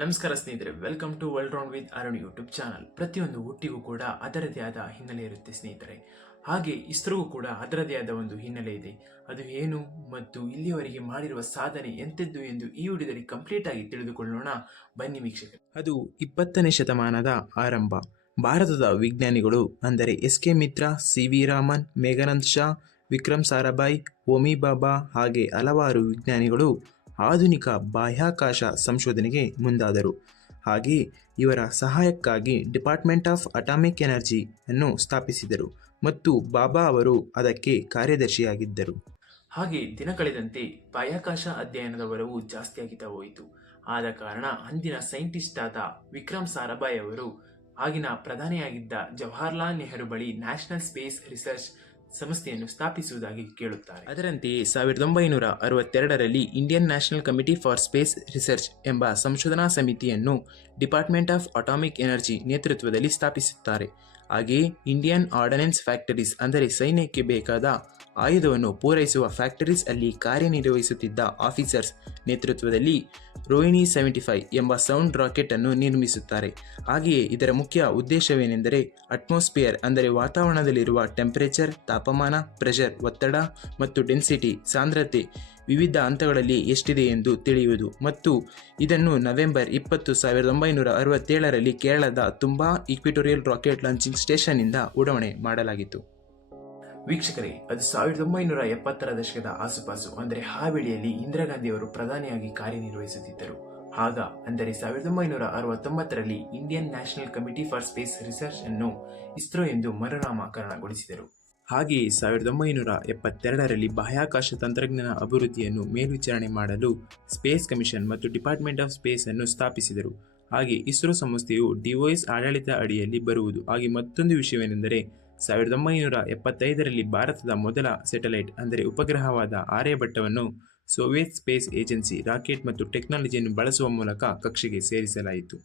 ನಮಸ್ಕಾರ ಸ್ನೇಹಿತರೆ, welcome to world round with Arun YouTube channel. ಪ್ರತಿಯೊಂದು ಹುಟ್ಟಿಗೂ ಕೂಡ ಅದರದೇ ಆದ ಹಿನ್ನೆಲೆ ಇರುತ್ತೆ ಸ್ನೇಹಿತರೆ. ಹಾಗೆ ಇಸ್ರೋಗೂ ಕೂಡ ಅದರದೇ ಆದ ಒಂದು ಹಿನ್ನೆಲೆ ಇದೆ. ಅದು ಏನು ಮತ್ತು ಇಲ್ಲಿಯವರೆಗೆ ಮಾಡಿರುವ ಸಾಧನೆ ಎಂತೆದ್ದು ಎಂದು ಈ ವಿಡಿಯೋದಲ್ಲಿ ಕಂಪ್ಲೀಟ್ ಆಗಿ ತಿಳಿದುಕೊಳ್ಳೋಣ. ಬನ್ನಿ ವೀಕ್ಷಕರೇ. ಅದು 20ನೇ ಶತಮಾನದ ಆರಂಭ. ಭಾರತದ ವಿಜ್ಞಾನಿಗಳು ಅಂದರೆ ಎಸ್.ಕೆ. ಮಿತ್ರ, ಸಿ.ವಿ. ರಾಮನ್, ಮೇಘನಾಥ್ ಶಾ, ವಿಕ್ರಮ್ ಸಾರಾಭಾಯ್, ಹೋಮಿ ಬಾಬಾ ಹಾಗೆ ಹಲವಾರು ವಿಜ್ಞಾನಿಗಳು ಆಧುನಿಕ ಬಾಹ್ಯಾಕಾಶ ಸಂಶೋಧನೆಗೆ ಮುಂದಾದರು. ಹಾಗೆಯೇ ಇವರ ಸಹಾಯಕ್ಕಾಗಿ ಡಿಪಾರ್ಟ್ಮೆಂಟ್ ಆಫ್ ಅಟಾಮಿಕ್ ಎನರ್ಜಿ ಅನ್ನು ಸ್ಥಾಪಿಸಿದರು ಮತ್ತು ಬಾಬಾ ಅವರು ಅದಕ್ಕೆ ಕಾರ್ಯದರ್ಶಿಯಾಗಿದ್ದರು. ಹಾಗೆ ದಿನ ಕಳೆದಂತೆ ಬಾಹ್ಯಾಕಾಶ ಅಧ್ಯಯನದ ಒಲವು ಜಾಸ್ತಿಯಾಗುತ್ತಾ ಹೋಯಿತು. ಆದ ಕಾರಣ ಅಂದಿನ ಸೈಂಟಿಸ್ಟ್ ಆದ ವಿಕ್ರಮ್ ಸಾರಾಭಾಯ್ ಅವರು ಆಗಿನ ಪ್ರಧಾನಿಯಾಗಿದ್ದ ಜವಾಹರ್ಲಾಲ್ ನೆಹರು ಬಳಿ ನ್ಯಾಷನಲ್ ಸ್ಪೇಸ್ ರಿಸರ್ಚ್ ಸಂಸ್ಥೆಯನ್ನು ಸ್ಥಾಪಿಸುವುದಾಗಿ ಕೇಳುತ್ತಾರೆ. ಅದರಂತೆಯೇ 1962ರಲ್ಲಿ Indian national committee for space research ಎಂಬ ಸಂಶೋಧನಾ ಸಮಿತಿಯನ್ನು ಡಿಪಾರ್ಟ್ಮೆಂಟ್ ಆಫ್ ಅಟಾಮಿಕ್ ಎನರ್ಜಿ ನೇತೃತ್ವದಲ್ಲಿ ಸ್ಥಾಪಿಸುತ್ತಾರೆ. ಹಾಗೆಯೇ ಇಂಡಿಯನ್ ಆರ್ಡನೆನ್ಸ್ ಫ್ಯಾಕ್ಟರೀಸ್ ಅಂದರೆ ಸೈನ್ಯಕ್ಕೆ ಬೇಕಾದ ಆಯುಧವನ್ನು ಪೂರೈಸುವ ಫ್ಯಾಕ್ಟರೀಸ್ ಅಲ್ಲಿ ಕಾರ್ಯನಿರ್ವಹಿಸುತ್ತಿದ್ದ ಆಫೀಸರ್ಸ್ ನೇತೃತ್ವದಲ್ಲಿ ರೋಹಿಣಿ 75 ಎಂಬ ಸೌಂಡ್ ರಾಕೆಟ್ ಅನ್ನು ನಿರ್ಮಿಸುತ್ತಾರೆ. ಹಾಗೆಯೇ ಇದರ ಮುಖ್ಯ ಉದ್ದೇಶವೇನೆಂದರೆ ಅಟ್ಮಾಸ್ಫಿಯರ್ ಅಂದರೆ ವಾತಾವರಣದಲ್ಲಿರುವ ಟೆಂಪರೇಚರ್, ತಾಪಮಾನ, ಪ್ರೆಷರ್, ಒತ್ತಡ ಮತ್ತು ಡೆನ್ಸಿಟಿ ಸಾಂದ್ರತೆ ವಿವಿಧ ಹಂತಗಳಲ್ಲಿ ಎಷ್ಟಿದೆ ಎಂದು ತಿಳಿಯುವುದು ಮತ್ತು ಇದನ್ನು ನವೆಂಬರ್ 20, 1967ರಲ್ಲಿ ಕೇರಳದ ತುಂಬಾ ಈಕ್ವಿಟೋರಿಯಲ್ ರಾಕೆಟ್ ಲಾಂಚಿಂಗ್ ಸ್ಟೇಷನ್ನಿಂದ ಉಡಾವಣೆ ಮಾಡಲಾಗಿತ್ತು. ವೀಕ್ಷಕರೇ, ಅದು 1970ರ ದಶಕದ ಆಸುಪಾಸು. ಅಂದರೆ ಆ ವೇಳೆಯಲ್ಲಿ ಇಂದಿರಾ ಗಾಂಧಿಯವರು ಪ್ರಧಾನಿಯಾಗಿ ಕಾರ್ಯನಿರ್ವಹಿಸುತ್ತಿದ್ದರು. ಆಗ ಅಂದರೆ 1969ರಲ್ಲಿ Indian national committee for space research ಅನ್ನು ಇಸ್ರೋ ಎಂದು ಮರುನಾಮಕರಣಗೊಳಿಸಿದರು. ಹಾಗೆಯೇ 1972ರಲ್ಲಿ ಬಾಹ್ಯಾಕಾಶ ತಂತ್ರಜ್ಞಾನ ಅಭಿವೃದ್ಧಿಯನ್ನು ಮೇಲ್ವಿಚಾರಣೆ ಮಾಡಲು ಸ್ಪೇಸ್ ಕಮಿಷನ್ ಮತ್ತು ಡಿಪಾರ್ಟ್ಮೆಂಟ್ ಆಫ್ ಸ್ಪೇಸ್ ಅನ್ನು ಸ್ಥಾಪಿಸಿದರು. ಹಾಗೆ ಇಸ್ರೋ ಸಂಸ್ಥೆಯು ಡಿಒಎಸ್ ಆಡಳಿತ ಅಡಿಯಲ್ಲಿ ಬರುವುದು. ಹಾಗೆ ಮತ್ತೊಂದು ವಿಷಯವೇನೆಂದರೆ 1975ರಲ್ಲಿ ಭಾರತದ ಮೊದಲ ಸ್ಯಾಟಲೈಟ್ ಅಂದರೆ ಉಪಗ್ರಹವಾದ ಆರ್ಯಭಟ್ಟವನ್ನು ಸೋವಿಯತ್ ಸ್ಪೇಸ್ ಏಜೆನ್ಸಿ ರಾಕೆಟ್ ಮತ್ತು ಟೆಕ್ನಾಲಜಿಯನ್ನು ಬಳಸುವ ಮೂಲಕ ಕಕ್ಷೆಗೆ ಸೇರಿಸಲಾಯಿತು.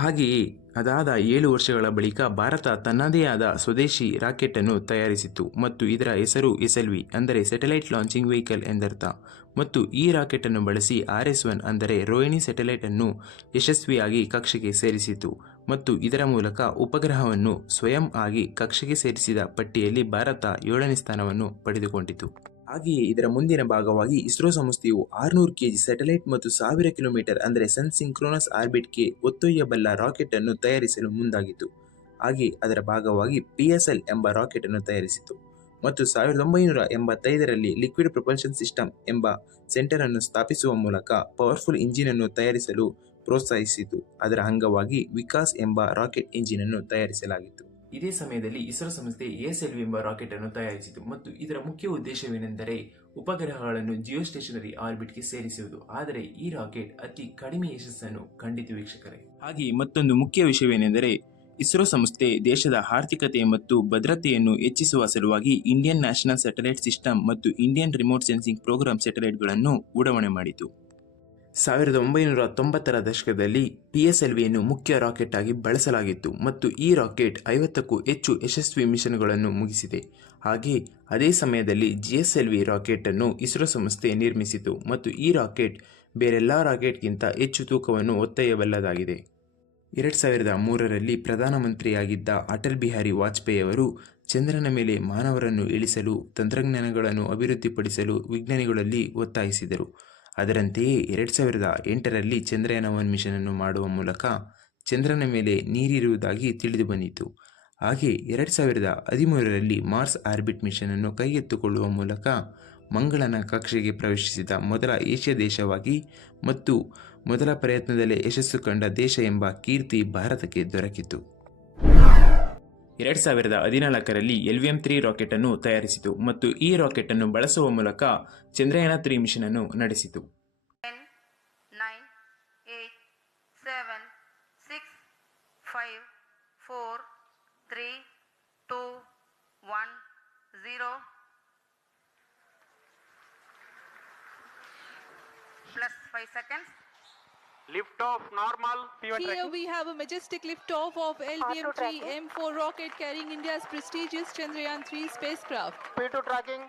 ಹಾಗೆಯೇ ಅದಾದ 7 ವರ್ಷಗಳ ಬಳಿಕ ಭಾರತ ತನ್ನದೇ ಆದ ಸ್ವದೇಶಿ ರಾಕೆಟ್ ಅನ್ನು ತಯಾರಿಸಿತು ಮತ್ತು ಇದರ ಹೆಸರು SLV ಅಂದರೆ ಸ್ಯಾಟಲೈಟ್ ಲಾಂಚಿಂಗ್ ವೆಹಿಕಲ್ ಎಂದರ್ಥ. ಮತ್ತು ಈ ರಾಕೆಟ್ ಅನ್ನು ಬಳಸಿ RS-1 ಅಂದರೆ ರೋಹಿಣಿ ಸ್ಯಾಟಲೈಟ್ ಅನ್ನು ಯಶಸ್ವಿಯಾಗಿ ಕಕ್ಷೆಗೆ ಸೇರಿಸಿತು ಮತ್ತು ಇದರ ಮೂಲಕ ಉಪಗ್ರಹವನ್ನು ಸ್ವಯಂ ಆಗಿ ಕಕ್ಷೆಗೆ ಸೇರಿಸಿದ ಪಟ್ಟಿಯಲ್ಲಿ ಭಾರತ 7ನೇ ಸ್ಥಾನವನ್ನು ಪಡೆದುಕೊಂಡಿತು. ಹಾಗೆಯೇ ಇದರ ಮುಂದಿನ ಭಾಗವಾಗಿ ಇಸ್ರೋ ಸಂಸ್ಥೆಯು 600 kg ಸ್ಯಾಟಲೈಟ್ ಮತ್ತು 1000 ಕಿಲೋಮೀಟರ್ ಅಂದರೆ ಸನ್ ಸಿಂಕ್ರೋನಸ್ ಆರ್ಬಿಟ್ಗೆ ಹೊತ್ತೊಯ್ಯಬಲ್ಲ ರಾಕೆಟ್ ಅನ್ನು ತಯಾರಿಸಲು ಮುಂದಾಗಿತ್ತು. ಹಾಗೆ ಅದರ ಭಾಗವಾಗಿ PSL ಎಂಬ ರಾಕೆಟ್ ಅನ್ನು ತಯಾರಿಸಿತು ಮತ್ತು 1985ರಲ್ಲಿ ಲಿಕ್ವಿಡ್ ಪ್ರೊಪಲ್ಷನ್ ಸಿಸ್ಟಮ್ ಎಂಬ ಸೆಂಟರ್ ಅನ್ನು ಸ್ಥಾಪಿಸುವ ಮೂಲಕ ಪವರ್ಫುಲ್ ಇಂಜಿನ್ ಅನ್ನು ತಯಾರಿಸಲು ಪ್ರೋತ್ಸಾಹಿಸಿತು. ಅದರ ಅಂಗವಾಗಿ ವಿಕಾಸ್ ಎಂಬ ರಾಕೆಟ್ ಇಂಜಿನ್ ಅನ್ನು ತಯಾರಿಸಲಾಗಿತ್ತು. ಇದೇ ಸಮಯದಲ್ಲಿ ಇಸ್ರೋ ಸಂಸ್ಥೆ ASLV ಎಂಬ ರಾಕೆಟ್ ಅನ್ನು ತಯಾರಿಸಿತು ಮತ್ತು ಇದರ ಮುಖ್ಯ ಉದ್ದೇಶವೇನೆಂದರೆ ಉಪಗ್ರಹಗಳನ್ನು ಜಿಯೋ ಸ್ಟೇಷನರಿ ಆರ್ಬಿಟ್ಗೆ ಸೇರಿಸುವುದು. ಆದರೆ ಈ ರಾಕೆಟ್ ಅತಿ ಕಡಿಮೆ ಯಶಸ್ಸನ್ನು ಕಂಡಿತು ವೀಕ್ಷಕರೇ. ಹಾಗೆ ಮತ್ತೊಂದು ಮುಖ್ಯ ವಿಷಯವೇನೆಂದರೆ ಇಸ್ರೋ ಸಂಸ್ಥೆ ದೇಶದ ಆರ್ಥಿಕತೆ ಮತ್ತು ಭದ್ರತೆಯನ್ನು ಹೆಚ್ಚಿಸುವ ಸಲುವಾಗಿ ಇಂಡಿಯನ್ ನ್ಯಾಷನಲ್ ಸ್ಯಾಟಲೈಟ್ ಸಿಸ್ಟಮ್ ಮತ್ತು ಇಂಡಿಯನ್ ರಿಮೋಟ್ ಸೆನ್ಸಿಂಗ್ ಪ್ರೋಗ್ರಾಂ ಸ್ಯಾಟಲೈಟ್ಗಳನ್ನು ಉಡಾವಣೆ ಮಾಡಿತು. 1990ರ ದಶಕದಲ್ಲಿ PSLVಯನ್ನು ಮುಖ್ಯ ರಾಕೆಟ್ ಆಗಿ ಬಳಸಲಾಗಿತ್ತು ಮತ್ತು ಈ ರಾಕೆಟ್ 50ಕ್ಕೂ ಹೆಚ್ಚು ಯಶಸ್ವಿ ಮಿಷನ್ಗಳನ್ನು ಮುಗಿಸಿದೆ. ಹಾಗೆ ಅದೇ ಸಮಯದಲ್ಲಿ GSLV ರಾಕೆಟ್ ಅನ್ನು ಇಸ್ರೋ ಸಂಸ್ಥೆ ನಿರ್ಮಿಸಿತು ಮತ್ತು ಈ ರಾಕೆಟ್ ಬೇರೆಲ್ಲ ರಾಕೆಟ್ಗಿಂತ ಹೆಚ್ಚು ತೂಕವನ್ನು ಹೊತ್ತೊಯ್ಯಬಲ್ಲದಾಗಿದೆ. 2003ರಲ್ಲಿ ಪ್ರಧಾನಮಂತ್ರಿಯಾಗಿದ್ದ ಅಟಲ್ ಬಿಹಾರಿ ವಾಜಪೇಯಿ ಅವರು ಚಂದ್ರನ ಮೇಲೆ ಮಾನವರನ್ನು ಇಳಿಸಲು ತಂತ್ರಜ್ಞಾನಗಳನ್ನು ಅಭಿವೃದ್ಧಿಪಡಿಸಲು ವಿಜ್ಞಾನಿಗಳಲ್ಲಿ ಒತ್ತಾಯಿಸಿದರು. ಅದರಂತೆಯೇ 2008ರಲ್ಲಿ ಚಂದ್ರಯಾನ-1 ಮಿಷನ್ ಅನ್ನು ಮಾಡುವ ಮೂಲಕ ಚಂದ್ರನ ಮೇಲೆ ನೀರಿರುವುದಾಗಿ ತಿಳಿದು ಬಂದಿತು. ಹಾಗೆ 2013ರಲ್ಲಿ ಮಾರ್ಸ್ ಆರ್ಬಿಟ್ ಮಿಷನ್ ಅನ್ನು ಕೈಗೆತ್ತಿಕೊಳ್ಳುವ ಮೂಲಕ ಮಂಗಳನ ಕಕ್ಷೆಗೆ ಪ್ರವೇಶಿಸಿದ ಮೊದಲ ಏಷ್ಯಾ ದೇಶವಾಗಿ ಮತ್ತು ಮೊದಲ ಪ್ರಯತ್ನದಲ್ಲೇ ಯಶಸ್ಸು ಕಂಡ ದೇಶ ಎಂಬ ಕೀರ್ತಿ ಭಾರತಕ್ಕೆ ದೊರಕಿತು. 2014ರಲ್ಲಿ LVM-3 ರಾಕೆಟ್ ಅನ್ನು ತಯಾರಿಸಿತು ಮತ್ತು ಈ ರಾಕೆಟ್ ಅನ್ನು ಬಳಸುವ ಮೂಲಕ ಚಂದ್ರಯಾನ-3 ಮಿಷನ್ ಅನ್ನು ನಡೆಸಿತು. 10, 9, 8, 7, 6, 5, 4, 3, 2, 1, 0. Plus 5 seconds. Lift off normal. P1 Here tracking. we have a majestic liftoff of LVM-3 M4 rocket carrying India's prestigious Chandrayaan-3 spacecraft. P2 tracking.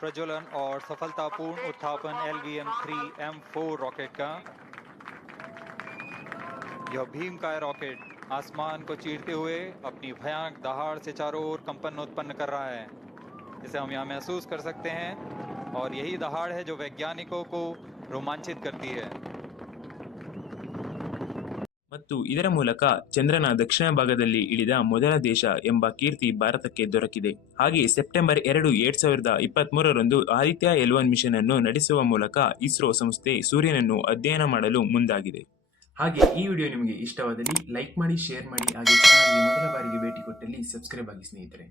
प्रज्वलन और सफलतापूर्ण उत्थापन LVM-3 M4 रॉकेट का। यह भीमकाय रॉकेट आसमान को चीरते हुए अपनी भयानक दहाड़ से चारों ओर कंपन उत्पन्न कर रहा है। इसे हम यहाँ महसूस कर सकते हैं और यही दहाड़ है जो वैज्ञानिकों को रोमांचित करती है। ಮತ್ತು ಇದರ ಮೂಲಕ ಚಂದ್ರನ ದಕ್ಷಿಣ ಭಾಗದಲ್ಲಿ ಇಳಿದ ಮೊದಲ ದೇಶ ಎಂಬ ಕೀರ್ತಿ ಭಾರತಕ್ಕೆ ದೊರಕಿದೆ. ಹಾಗೆ ಸೆಪ್ಟೆಂಬರ್ 2, 2023ರಂದು ಆದಿತ್ಯ L1 ಮಿಷನ್ ಅನ್ನು ನಡೆಸುವ ಮೂಲಕ ಇಸ್ರೋ ಸಂಸ್ಥೆ ಸೂರ್ಯನನ್ನು ಅಧ್ಯಯನ ಮಾಡಲು ಮುಂದಾಗಿದೆ. ಹಾಗೆ ಈ ವಿಡಿಯೋ ನಿಮಗೆ ಇಷ್ಟವಾದಲ್ಲಿ ಲೈಕ್ ಮಾಡಿ, ಶೇರ್ ಮಾಡಿ, ಹಾಗೆ ಚಾನಲ್ಗೆ ಮೊದಲ ಬಾರಿಗೆ ಭೇಟಿ ಕೊಟ್ಟಲ್ಲಿ ಸಬ್ಸ್ಕ್ರೈಬ್ ಆಗಿ ಸ್ನೇಹಿತರೆ.